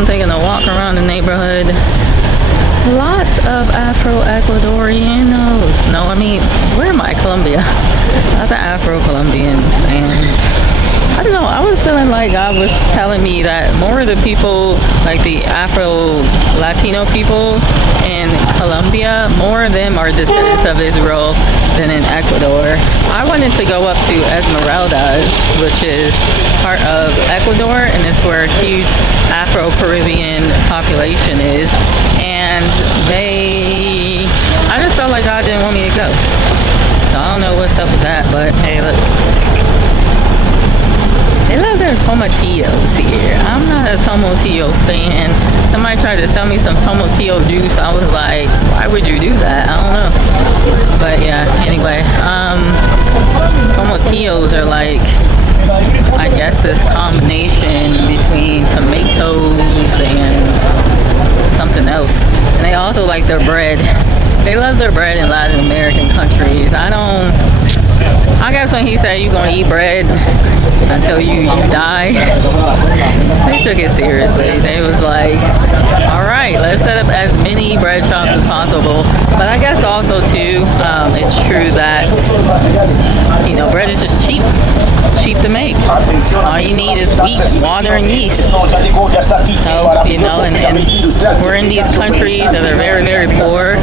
I'm taking a walk around the neighborhood. Lots of Afro-Ecuadorianos. No, I mean, where am I? Colombia. Lots of Afro-Colombians. And I don't know, I was feeling like God was telling me that more of the people, like the Afro-Latino people in Colombia, more of them are descendants of Israel than in Ecuador. I wanted to go up to Esmeraldas, which is part of Ecuador, and it's where a huge Afro-Caribbean population is. And I just felt like God didn't want me to go. So I don't know what's up with that, but hey, look. They love their tomatillos here. I'm not a tomatillo fan. Somebody tried to sell me some tomatillo juice. I was like, why would you do that? I don't know. But yeah, anyway, tomatillos are like, I guess, this combination between tomatoes and something else. And they also like their bread. They love their bread in Latin American countries. I guess when he said you're gonna eat bread until you die, they took it seriously. They was like, all right, let's set up as many bread shops as possible. But I guess also too, it's true that, you know, bread is just cheap to make. All you need is wheat, water, and yeast. So, you know, and we're in these countries that are very, very poor,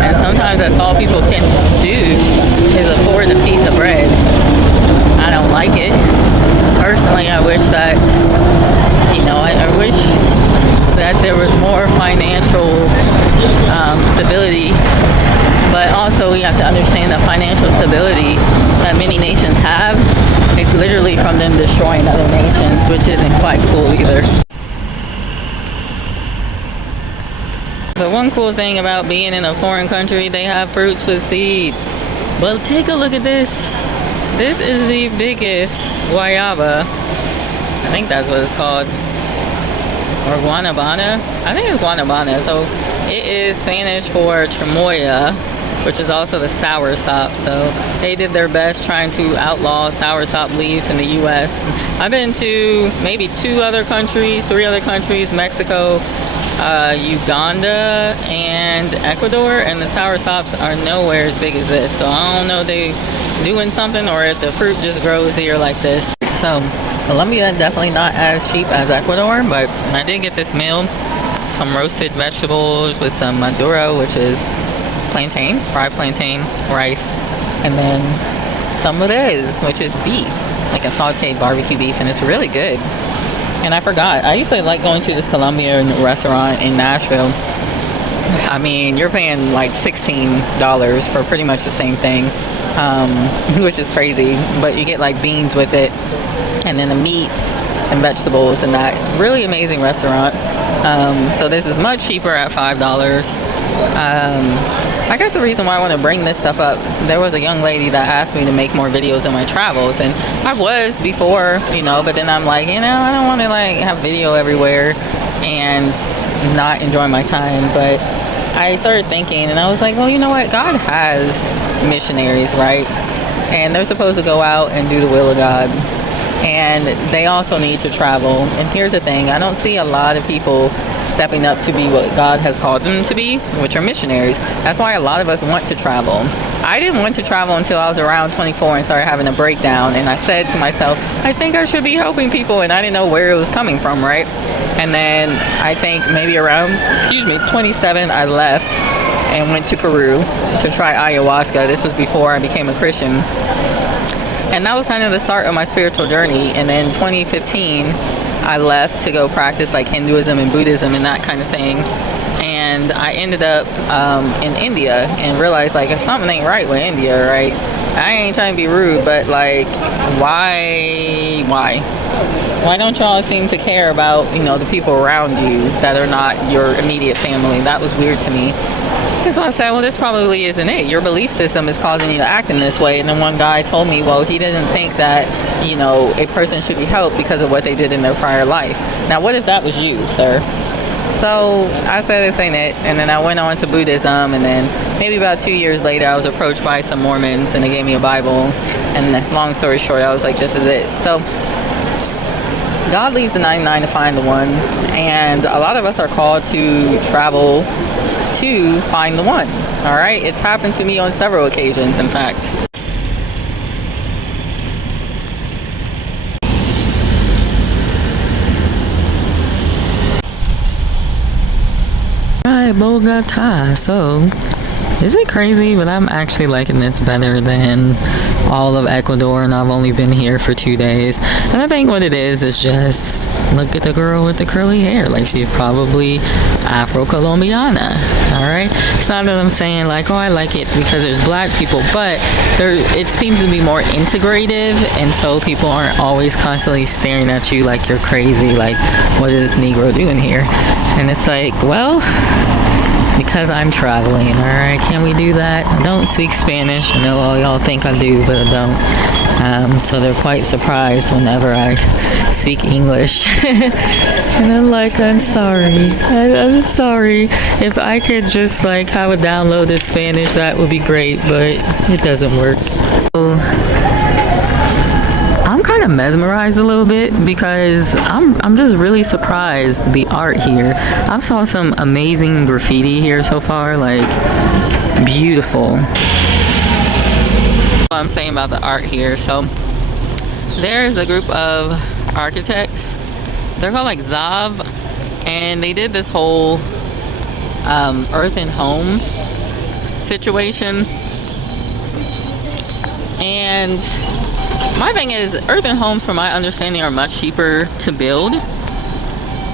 and sometimes that's all people can do is afford a piece of bread. I don't like it. Personally, I wish that, you know, I wish that there was more financial stability, but also we have to understand that financial stability that many nations have, it's literally from them destroying other nations, which isn't quite cool either. So one cool thing about being in a foreign country, they have fruits with seeds. But take a look at this. This is the biggest guayaba. I think that's what it's called. Or guanabana. I think it's guanabana. So it is Spanish for chamoya, which is also the soursop. So they did their best trying to outlaw soursop leaves in the US. I've been to maybe 3 other countries, Mexico, Uganda, and Ecuador, and the soursops are nowhere as big as this. So I don't know if they doing something or if the fruit just grows here like this. So Colombia definitely not as cheap as Ecuador, but I did get this meal, some roasted vegetables with some maduro, which is plantain, fried plantain, rice, and then some res, which is beef, like a sauteed barbecue beef, and it's really good. And I forgot, I used to like going to this Colombian restaurant in Nashville. I mean, you're paying like $16 for pretty much the same thing, which is crazy, but you get like beans with it, and then the meats and vegetables, and that really amazing restaurant. So this is much cheaper at $5. I guess the reason why I want to bring this stuff up is there was a young lady that asked me to make more videos of my travels, and I was before, you know, but then I'm like, you know, I don't want to like have video everywhere and not enjoy my time. But I started thinking, and I was like, well, you know what, God has missionaries, right? And they're supposed to go out and do the will of God, and they also need to travel. And here's the thing, I don't see a lot of people stepping up to be what God has called them to be, which are missionaries. That's why a lot of us want to travel. I didn't want to travel until I was around 24 and started having a breakdown, and I said to myself, I think I should be helping people, and I didn't know where it was coming from, right? And then I think maybe around 27, I left and went to Peru to try ayahuasca. This was before I became a Christian. And that was kind of the start of my spiritual journey. And then 2015, I left to go practice like Hinduism and Buddhism and that kind of thing. And I ended up in India and realized like something ain't right with India, right? I ain't trying to be rude, but like, why don't y'all seem to care about, you know, the people around you that are not your immediate family? That was weird to me. So I said, well, this probably isn't it. Your belief system is causing you to act in this way. And then one guy told me, well, he didn't think that, you know, a person should be helped because of what they did in their prior life. Now, what if that was you, sir? So I said, this ain't it. And then I went on to Buddhism. And then maybe about 2 years later, I was approached by some Mormons and they gave me a Bible. And long story short, I was like, this is it. So God leaves the 99 to find the one, and a lot of us are called to travel to find the one. All right, it's happened to me on several occasions, in fact. Right, Bogota. So, is it crazy? But I'm actually liking this better than all of Ecuador, and I've only been here for 2 days. And I think what it is just look at the girl with the curly hair. Like, she's probably Afro-Colombiana. All right. It's not that I'm saying like, oh, I like it because there's black people, but it seems to be more integrative, and so people aren't always constantly staring at you like you're crazy. Like, what is this Negro doing here? And it's like, well, because I'm traveling, all right? Can we do that? I don't speak Spanish. I know all y'all think I do, but I don't. So they're quite surprised whenever I speak English. And I'm like, I'm sorry. I'm sorry. If I could just like have a download of Spanish, that would be great, but it doesn't work. So, I'm kind of mesmerized a little bit because I'm just really surprised the art here. I've saw some amazing graffiti here so far, like beautiful. What I'm saying about the art here, so there's a group of architects. They're called like Zav, and they did this whole earth and home situation. And my thing is, urban homes, from my understanding, are much cheaper to build,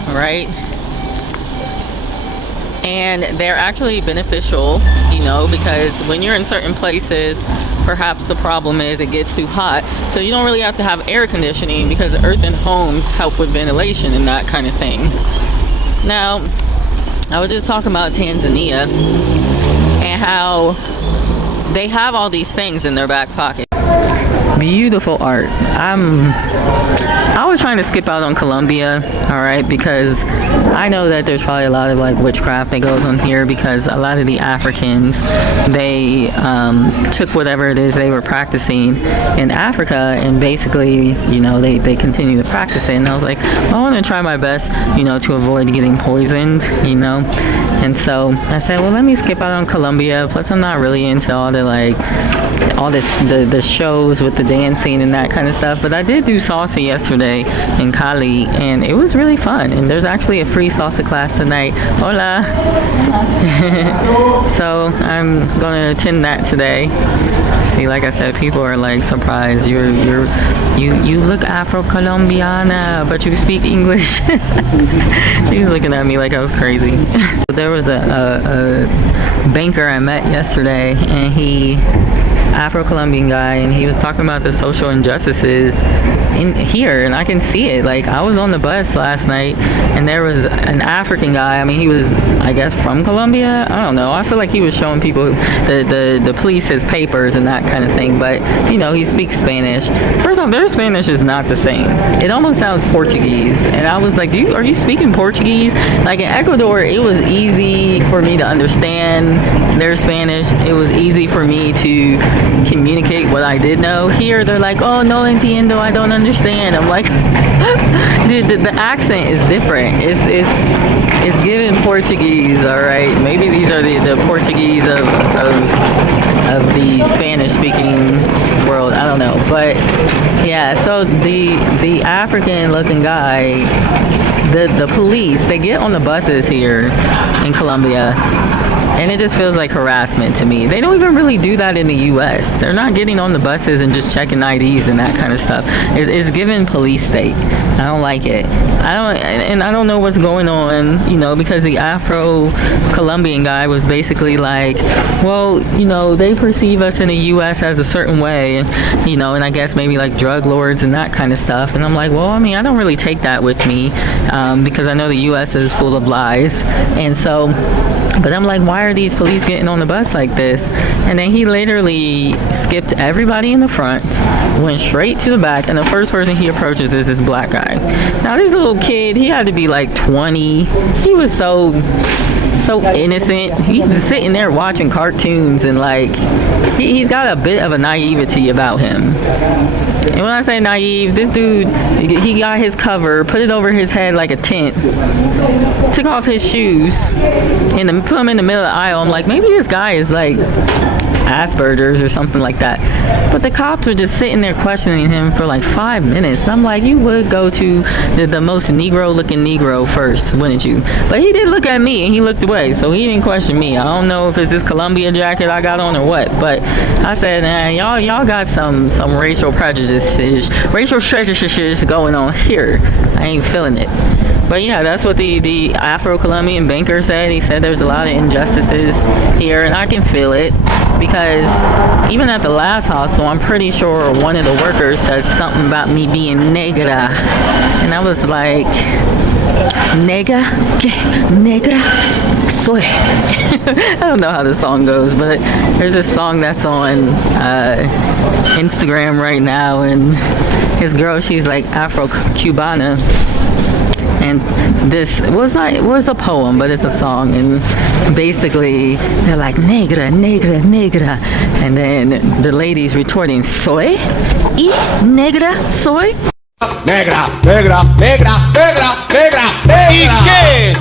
right? And they're actually beneficial, you know, because when you're in certain places, perhaps the problem is it gets too hot. So you don't really have to have air conditioning because earthen homes help with ventilation and that kind of thing. Now, I was just talking about Tanzania and how they have all these things in their back pocket. Beautiful art. I was trying to skip out on Colombia, all right, because I know that there's probably a lot of like witchcraft that goes on here, because a lot of the Africans, they took whatever it is they were practicing in Africa and basically, you know, they continue to practice it. And I was like, well, I want to try my best, you know, to avoid getting poisoned, you know. And so I said, well, let me skip out on Colombia. Plus, I'm not really into all the like the shows with the dancing and that kind of stuff. But I did do salsa yesterday in Cali, and it was really fun. And there's actually a free salsa class tonight. Hola. So I'm gonna attend that today. See, like I said, people are like surprised. You look Afro-Colombiana, but you speak English. He was looking at me like I was crazy. There was a banker I met yesterday, and Afro-Colombian guy, and he was talking about the social injustices in here, and I can see it. Like, I was on the bus last night, and there was an African guy. I mean, he was, I guess, from Colombia. I don't know. I feel like he was showing people, the police, his papers and that kind of thing. But, you know, he speaks Spanish. First off, their Spanish is not the same. It almost sounds Portuguese. And I was like, are you speaking Portuguese? Like, in Ecuador, it was easy for me to understand their Spanish. It was easy for me to communicate what I did know. Here, they're like, oh, no entiendo, I don't understand. I'm like, the accent is different. It's given Portuguese, all right? Maybe these are the Portuguese of the Spanish-speaking world. I don't know, but yeah. So the African-looking guy, the police, they get on the buses here in Colombia, and it just feels like harassment to me. They don't even really do that in the U.S. They're not getting on the buses and just checking IDs and that kind of stuff. It's given police state. I don't like it. I don't know what's going on, you know, because the Afro-Colombian guy was basically like, well, you know, they perceive us in the U.S. as a certain way, and, you know, and I guess maybe like drug lords and that kind of stuff. And I'm like, well, I mean, I don't really take that with me, because I know the U.S. is full of lies. And so, but I'm like, why are these police getting on the bus like this? And then he literally skipped everybody in the front, went straight to the back, and the first person he approaches is this black guy. Now, this little kid, he had to be like 20. He was so innocent. He's just sitting there watching cartoons, and like he's got a bit of a naivety about him. And when I say naive, this dude, he got his cover, put it over his head like a tent, took off his shoes, and then put them in the middle of the aisle. I'm like, maybe this guy is like Asperger's or something like that. But the cops were just sitting there questioning him for like 5 minutes. I'm like, you would go to the most Negro looking Negro first, wouldn't you? But he did look at me and he looked away, so he didn't question me. I don't know if it's this Colombia jacket I got on or what, but I said, y'all got some racial prejudices going on here. I ain't feeling it. But yeah, that's what the Afro-Colombian banker said. He said there's a lot of injustices here, and I can feel it because even at the last hostel, I'm pretty sure one of the workers said something about me being negra, and I was like, nega, negra, soy. I don't know how the song goes, but there's this song that's on Instagram right now, and his girl, she's like Afro-Cubana. And this was a poem, but it's a song, and basically they're like negra, negra, negra, and then the lady's retorting, soy, y negra, soy. Negra, negra, negra, negra, negra, negra. ¿Y qué?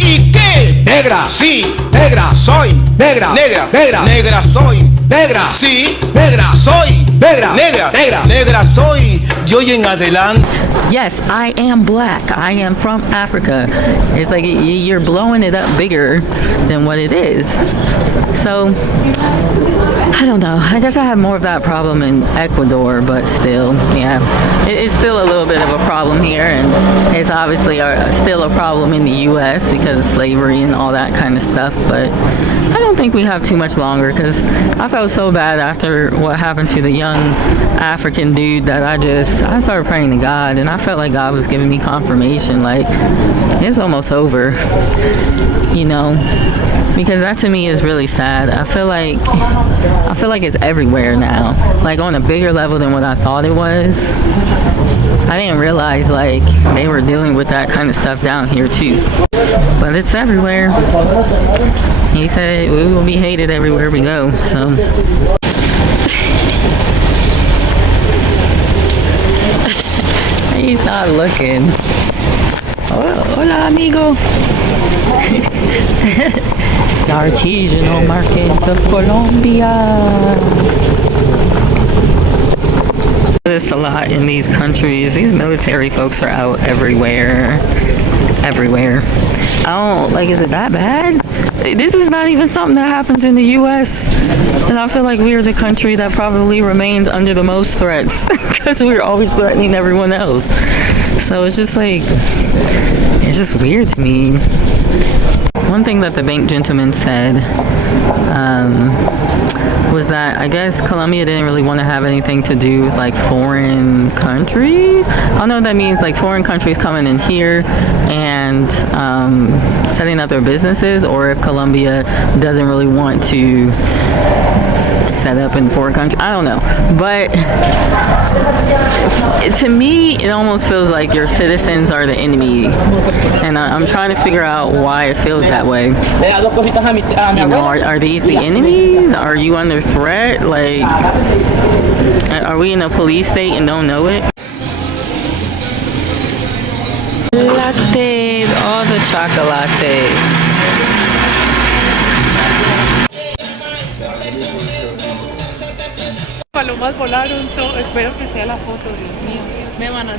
¿Y qué? Negra, sí, negra, soy, negra, negra, negra, negra, soy, negra, sí, negra, soy, negra, negra, negra, negra, soy. Yo y en adelante. Yes, I am black. I am from Africa. It's like you're blowing it up bigger than what it is. So, I don't know. I guess I have more of that problem in Ecuador, but still, yeah. It's still a little bit of a problem here, and it's obviously still a problem in the U.S. because of slavery and all that kind of stuff, but I don't think we have too much longer because I felt so bad after what happened to the young African dude that I started praying to God, and I felt like God was giving me confirmation, like, it's almost over, you know, because that to me is really sad. I feel like it's everywhere now, like on a bigger level than what I thought it was. I didn't realize like they were dealing with that kind of stuff down here too, but it's everywhere. He said we will be hated everywhere we go, so. He's not looking. Oh, hola, amigo. The artisanal markets of Colombia. This a lot in these countries. These military folks are out everywhere. Everywhere. I don't, like, is it that bad? This is not even something that happens in the U.S. And I feel like we're the country that probably remains under the most threats because we're always threatening everyone else. So it's just like, it's just weird to me. One thing that the bank gentleman said was that I guess Colombia didn't really want to have anything to do with like foreign countries. I don't know what that means, like foreign countries coming in here and setting up their businesses, or if Colombia doesn't really want to set up in foreign countries. I don't know, but to me it almost feels like your citizens are the enemy, and I'm trying to figure out why it feels that way. You know, are these the enemies? Are you under threat? Like, are we in a police state and don't know it? Lattes, all the chocolates. Palomas volaron todo. Espero que sea la foto, Dios mío. Me van a...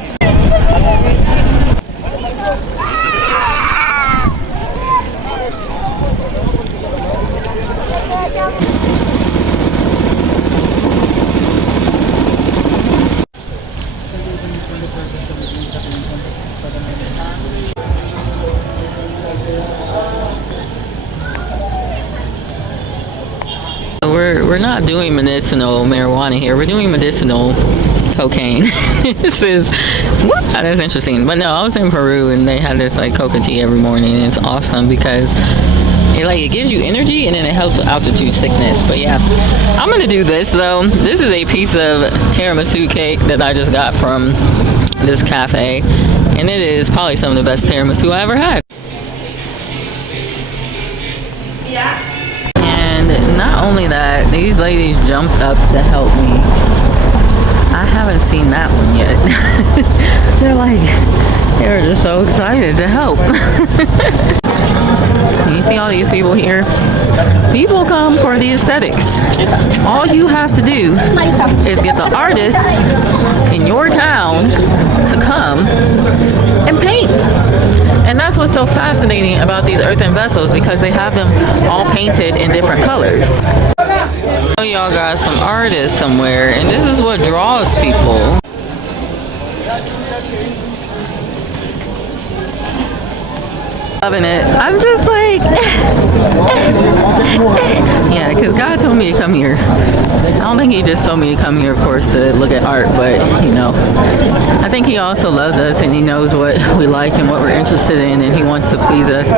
We're not doing medicinal marijuana here. We're doing medicinal cocaine. This is, that is interesting. But no, I was in Peru and they had this like coca tea every morning, and it's awesome because it gives you energy and then it helps with altitude sickness. But yeah, I'm gonna do this though. This is a piece of tiramisu cake that I just got from this cafe, and it is probably some of the best tiramisu I ever had. Yeah. And not only that, these ladies jumped up to help me. I haven't seen that one yet. They're just so excited to help. You see all these people here? People come for the aesthetics. All you have to do is get the artists in your town to come and paint. And that's what's so fascinating about these earthen vessels, because they have them all painted in different colors. So y'all got some artists somewhere, and this is what draws people. Loving it. I'm just like, yeah, because God told me to come here. I don't think he just told me to come here, of course, to look at art, but, you know, I think he also loves us, and he knows what we like and what we're interested in, and he wants to please us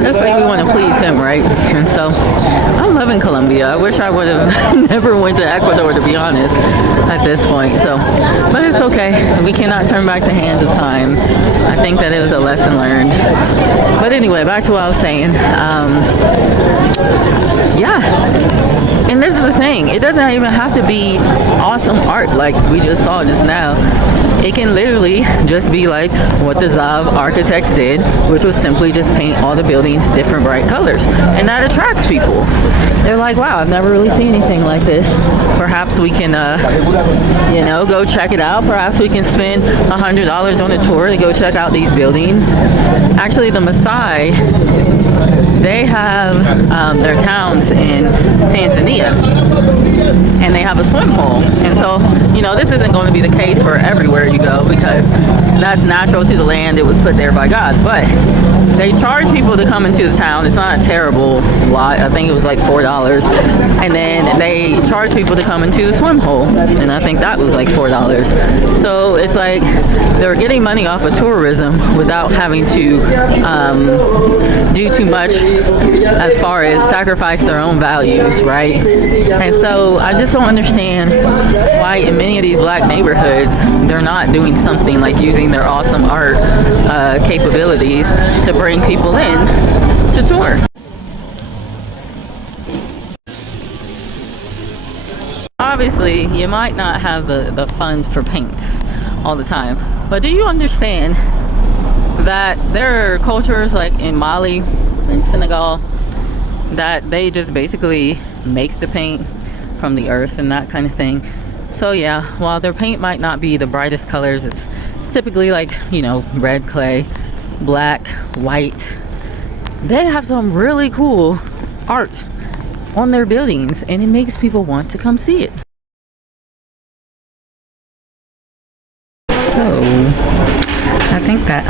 just like we want to please him, right? And so I'm loving Colombia. I wish I would have never went to Ecuador, to be honest, at this point. So, but it's okay. We cannot turn back the hands of time. I think that it was a lesson learned. But anyway, back to what I was saying. Yeah. And this is the thing. It doesn't even have to be awesome art like we just saw just now. It can literally just be like what the Zav architects did, which was simply just paint all the buildings different bright colors. And that attracts people. They're like, wow, I've never really seen anything like this. Perhaps we can, you know, go check it out. Perhaps we can spend $100 on a tour to go check out these buildings. Actually, the Maasai, they have their towns in Tanzania, and they have a swim hole. And so, you know, this isn't going to be the case for everywhere you go, because that's natural to the land. It was put there by God. But they charge people to come into the town. It's not a terrible lot. I think it was like $4. And then they charge people to come into the swim hole, and I think that was like $4. So it's like they're getting money off of tourism without having to do too much as far as sacrifice their own values, right? And so I just don't understand why in many of these black neighborhoods they're not doing something like using their awesome art capabilities to bring people in to tour. Obviously, you might not have the funds for paints all the time, but do you understand that there are cultures like in Mali and Senegal that they just basically make the paint from the earth and that kind of thing? So yeah, while their paint might not be the brightest colors, it's typically like, you know, red clay, black, white. They have some really cool art on their buildings, and it makes people want to come see it. So I think that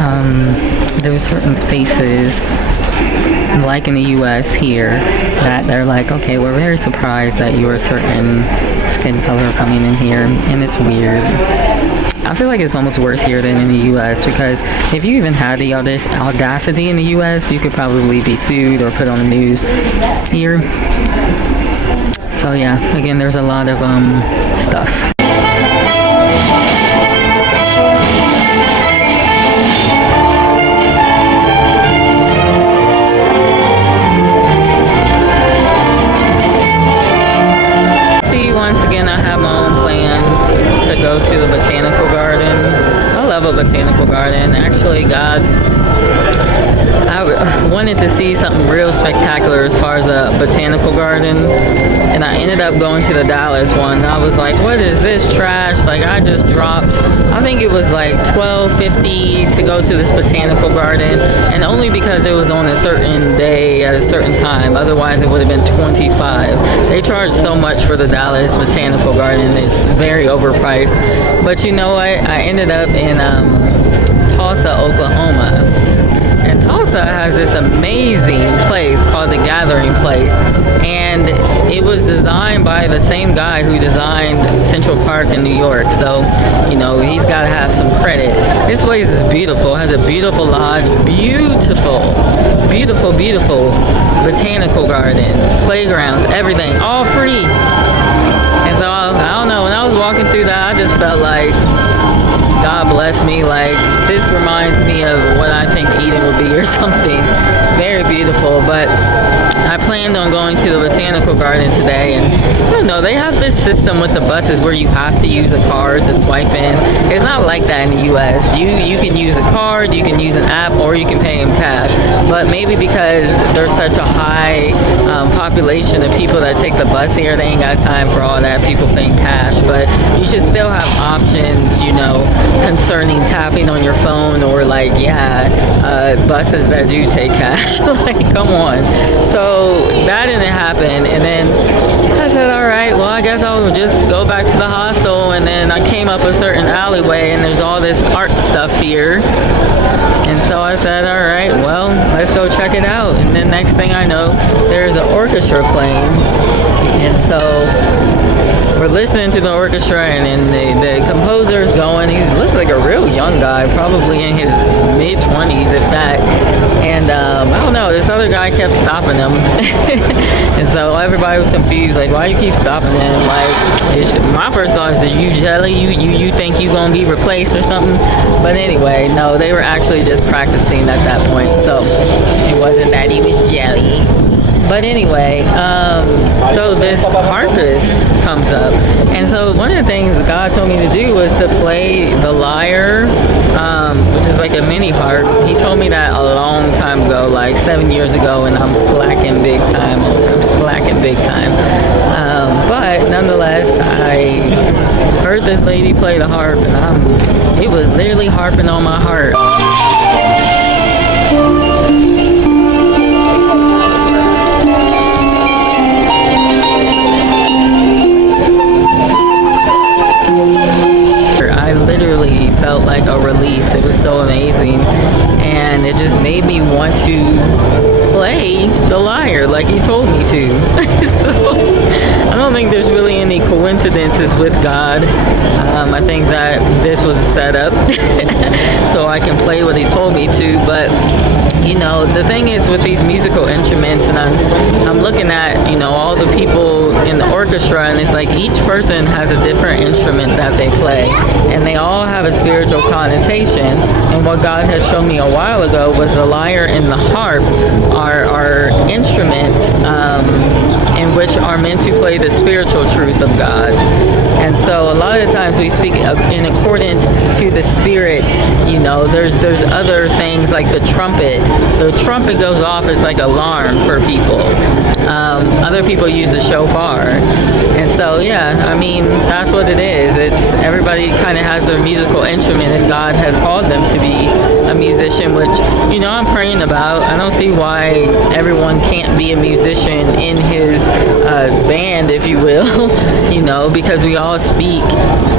there's certain spaces like in the US here that they're like, okay, we're very surprised that you're a certain skin color coming in here, and it's weird. I feel like it's almost worse here than in the US, because if you even had the audacity in the US, you could probably be sued or put on the news. Here, so yeah, again, there's a lot of stuff. Once again, I have my own plans to go to the botanical garden. I love a botanical garden. Actually, God, I wanted to see something real spectacular as far as a botanical garden, and I ended up going to the Dallas one. I was like, what is this trash? Like, I just dropped, I think it was like $12.50 to go to this botanical garden, and only because it was on a certain day at a certain time. Otherwise it would have been $25. They charge so much for the Dallas botanical garden. It's very overpriced. But you know what, I ended up in Tulsa, Oklahoma. And Tulsa has this amazing place called the Gathering Place, and it was designed by the same guy who designed Central Park in New York. So, you know, he's got to have some credit. This place is beautiful. It has a beautiful lodge, beautiful botanical garden, playgrounds, everything, all free. And so I don't know, when I was walking through that, I just felt like God bless me. Like, this reminds me of what I think Eden would be or something. Very beautiful. But I plan planned on going to the botanical garden today, and I don't know, they have this system with the buses where you have to use a card to swipe in. It's not like that in the US. You can use a card, you can use an app, or you can pay in cash. But maybe because there's such a high population of people that take the bus here, they ain't got time for all that, people paying cash. But you should still have options, you know, concerning tapping on your phone, or like, buses that do take cash. Like, come on. So that didn't happen, and then I said, all right, well, I guess I'll just go back to the hostel. And then I came up a certain alleyway, and there's all this art stuff here, and so I said, all right, well, let's go check it out. And then next thing I know, there's an orchestra playing, and so we're listening to the orchestra, and then the composer's going. He looks like a real young guy, probably in his mid-20s, if that. And I don't know, this other guy kept stopping him. And so everybody was confused, like, why you keep stopping him? Like, my first thought is, are you jelly? You think you gonna be replaced or something? But anyway, no, they were actually just practicing at that point. So it wasn't that he was jelly. But anyway, so this harpist comes up, and so one of the things God told me to do was to play the lyre, which is like a mini harp. He told me that a long time ago, like 7 years ago, and I'm slacking big time. But nonetheless, I heard this lady play the harp, and it was literally harping on my heart. I literally felt like a release. It was so amazing, and it just made me want to play the lyre like he told me to. So I don't think there's really any coincidences with God. I think that this was a setup so I can play what he told me to. But you know, the thing is with these musical instruments, and I'm looking at, you know, all the people in the orchestra, and it's like each person has a different instrument that they play, and they all have a spiritual connotation. And what God had shown me a while ago was the lyre and the harp are instruments in which are meant to play the spiritual truth of God. And so a lot of the times we speak in accordance to the spirits. You know, there's other things like the trumpet. The trumpet goes off as like alarm for people. Other people use the shofar. And so, yeah, I mean, that's what it is. It's everybody kind of has their musical instrument if God has called them to be a musician, which, you know, I'm praying about. I don't see why everyone can't be a musician in his band, if you will, you know, because we all speak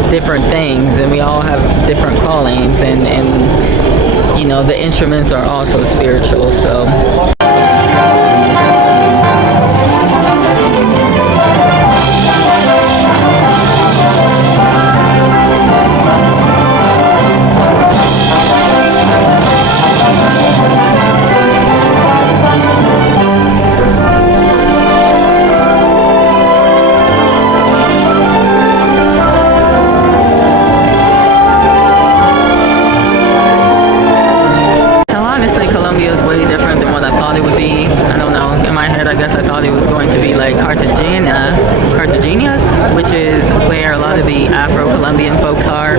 different things and we all have different callings, and you know, the instruments are also spiritual. So Colombia is way different than what I thought it would be. I don't know. In my head, I guess I thought it was going to be like Cartagena, which is where a lot of the Afro-Colombian folks are,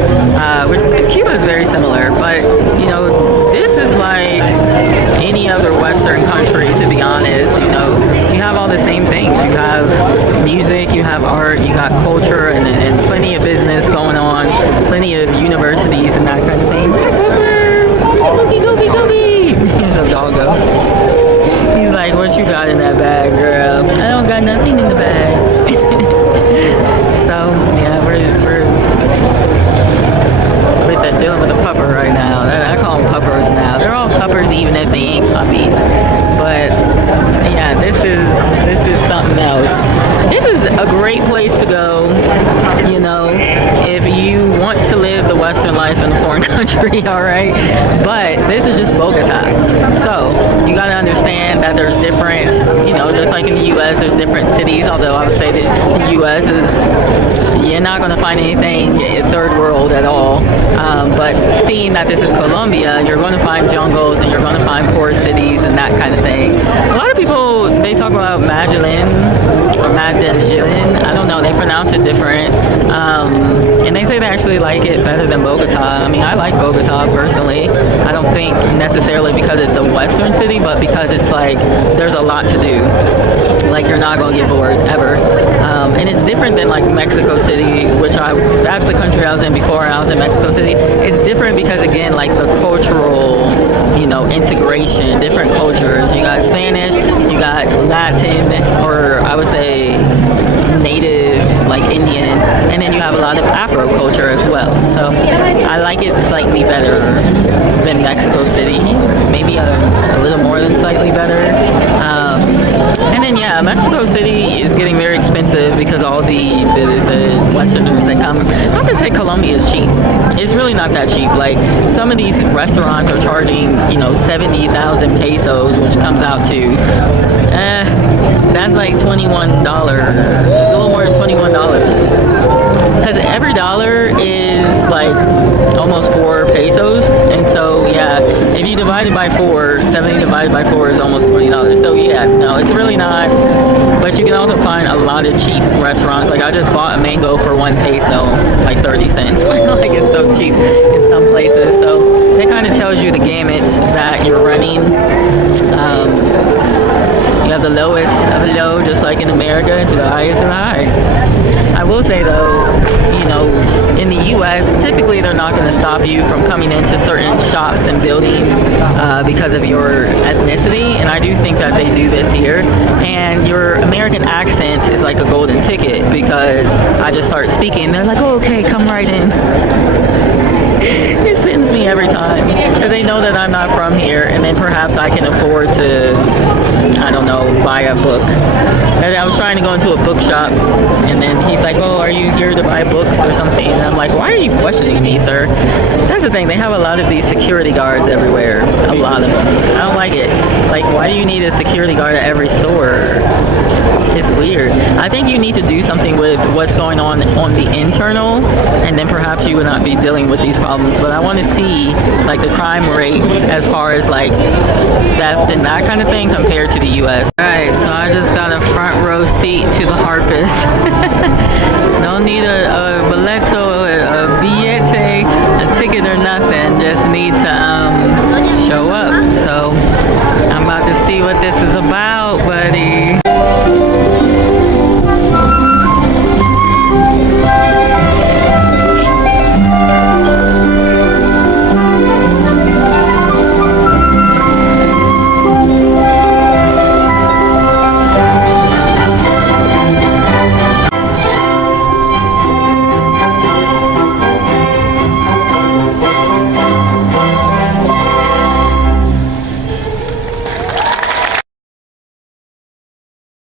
which Cuba is very similar. But, you know, this is like any other Western country, to be honest. You know, you have all the same things. You have music, you have art, you got culture, and plenty of business going on, plenty of universities and that kind of thing. Goofy. He's a doggo. He's like, what you got in that bag, girl? I don't got nothing in the bag. So, yeah, we're dealing with a pupper right now. I call them puppers now. They're all puppers even if they ain't puppies. But, yeah, this is something else. This is a great place to go, you know, if you want to live the Western life in a foreign country, all right? But this is just Bogota. So you got to understand that there's different, you know, just like in the U.S., there's different cities, although I would say that the U.S. is, you're not going to find anything in third world at all. But seeing that this is Colombia, you're going to find jungles and you're going to find poor cities and that kind of thing. A lot of people, they talk about magic Medellin. I don't know, they pronounce it different. And they say they actually like it better than Bogota. I mean, I like Bogota personally. I don't think necessarily because it's a western city, but because it's like there's a lot to do. Like, you're not gonna get bored ever. And it's different than like Mexico City, which that's the country I was in before I was in Mexico City. It's different because, again, like the cultural, integration, different cultures. You got Spanish, you got Latin, or I would say native, like Indian, and then you have a lot of Afro culture as well. So I like it slightly better than Mexico City, maybe a little more than slightly better. And then yeah, Mexico City is getting very expensive because all the Westerners that come. I'm not gonna say Colombia is cheap. It's really not that cheap. Like, some of these restaurants are charging 70,000 pesos, which comes out to that's like $21. It's a little more than $21. Because every dollar is like almost 4 pesos, and so yeah, if you divide it by 4, 70 divided by 4 is almost $20. So yeah, no, it's really not. But you can also find a lot of cheap restaurants. Like, I just bought a mango for 1 peso, like 30 cents. Like, it's so cheap in some places. So that kind of tells you the gamut that you're running. You have the lowest of the low, just like in America, to the highest of the high. I will say though, in the U.S., typically they're not going to stop you from coming into certain shops and buildings because of your ethnicity, and I do think that they do this here. And your American accent is like a golden ticket, because I just start speaking, they're like, oh, okay, come right in. It sends me every time, because they know that I'm not from here, and then perhaps I can afford to, I don't know, buy a book. And I was trying to go into a bookshop, and then he's like, oh, are you here to buy books or something? And I'm like, why are you questioning me, sir? That's the thing, they have a lot of these security guards everywhere. A lot of them. I don't like it. Like, why do you need a security guard at every store? It's weird. I think you need to do something with what's going on the internal, and then perhaps you would not be dealing with these problems. But I want to see like the crime rates as far as like theft and that kind of thing compared to the US. Alright, so I just got a front row seat to the harpist.